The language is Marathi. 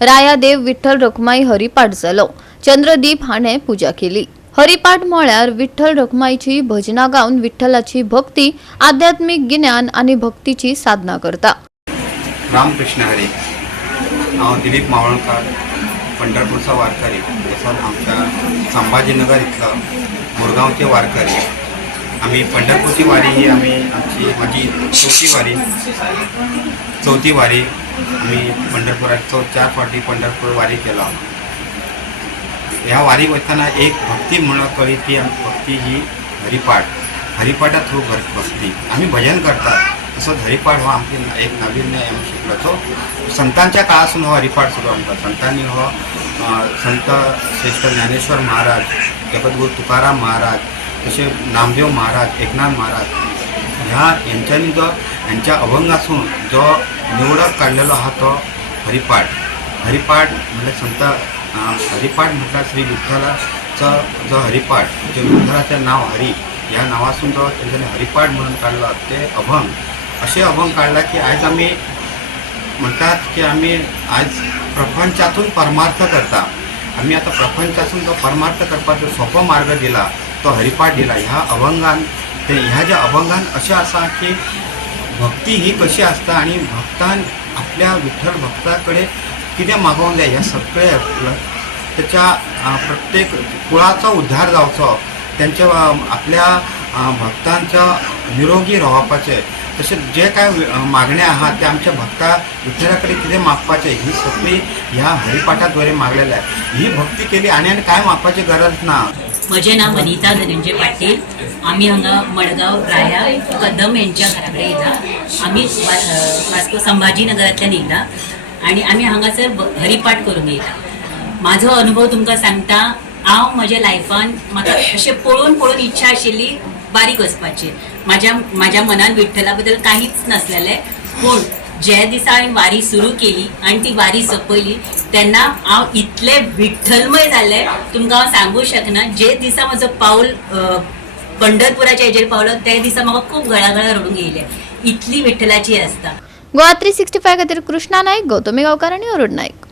रायादेव विठ्ठल रखुमाई हरिपाठ जालो। चंद्रदीप हाणे पूजा केली। हरिपाठ म्हळ्यार विठ्ठल रखुमाईची भजना गावन विठ्ठलाची भक्ती, आध्यात्मिक ज्ञान आणि भक्तीची साधना करता। रामकृष्ण हरी। हांव दिलीप मावळकर, पंढरपूरचा वारकरी, तसोच आमच्या संभाजीनगर इथला मुरगांवचे वारकरी। आम्ही पंढरपूरची वारी ही माझी चौथी वारी। आम्ही पंढरपुरात 4 फावटी पंढरपूर वारी केला। ह्या वारी वयताना एक भक्ती म्हणून कळली ती भक्ती ही हरिपाठा थ्रू भक्ती। आम्ही भजन करतात तसंच हरिपाठ हो आमची एक नवीन आम्ही शिकलो। तो संतांच्या काळासून हो हरिपाठ सुरू आमचा। संतांनी हो संत श्रेष्ठ ज्ञानेश्वर महाराज, जगद्गुरू तुकाराम महाराज, तसे नामदेव महाराज, एकनाथ महाराज यांच्यानी यांच्या अभंगासून जो निवडक काढलेला हा तो हरिपाठ म्हणजे संत हरिपाठ म्हटलं श्री विठ्ठलाचं जो हरिपाठ, जे विठ्ठलाचं नाव हरी या नावासून जो त्यांच्याने हरिपाठ म्हणून काढला ते अभंग। असे अभंग काढला की आज आम्ही म्हणतात की आम्ही आज प्रपंचातून परमार्थ करता। आम्ही आता प्रपंचातून जो परमार्थ करपाचो सोपो मार्ग दिला तो हरिपाठ दिला। ह्या अभंगान ह्या ज्या अभंगान अशें आसा की भक्ती ही कशी असता आणि भक्तान आपल्या विठ्ठल भक्ताकडे कितें मागोवंक जाय ह्या सगळे त्याच्या प्रत्येक कुळाचा उद्धार जावचो, त्यांच्या आपल्या भक्तांच्या निरोगी रावपाचे, तसेच जे काय मागण्या आहात ते आमच्या भक्ता विठ्ठलाकडे कितें मागपाचे ही सगळी ह्या हरिपाठाद्वारे मागलेलं आहे। ही भक्ती केली आणि काय मागपाची गरज ना। म्हजें नाव वनिता धनंजय पाटील। आम्ही हांगा मडगांव राया कदम यांच्या घराकडे येता। आम्ही वास्को संभाजीनगरांतल्यान येयला आणि आम्ही हांगासर हरिपाठ करून येयला। माझो अनुभव तुमकां सांगता। हांव म्हज्या लायफान म्हाका अशें पळोवन इच्छा आशिल्ली बारीक वचपाची। माझ्या मनान विठ्ठला बद्दल काहीच नसलेलें, पूण जे दिसा हांवें वारी सुरू केली आणि ती वारी सोंपयली तेन्ना हांव इतले विठ्ठलमय जाल्लें तुमकां हांव सांगूंक शकना। जे दिसा म्हजो पावल पंढरपुराच्या हेजेर पावलो ते दिसा म्हाका खूब गळागळा रडूंक येयलें। इतली विठ्ठलाची आसता। गोवा 365 खातीर कृष्णा नायक, गौतमी गांवकार आणि अरुण नायक।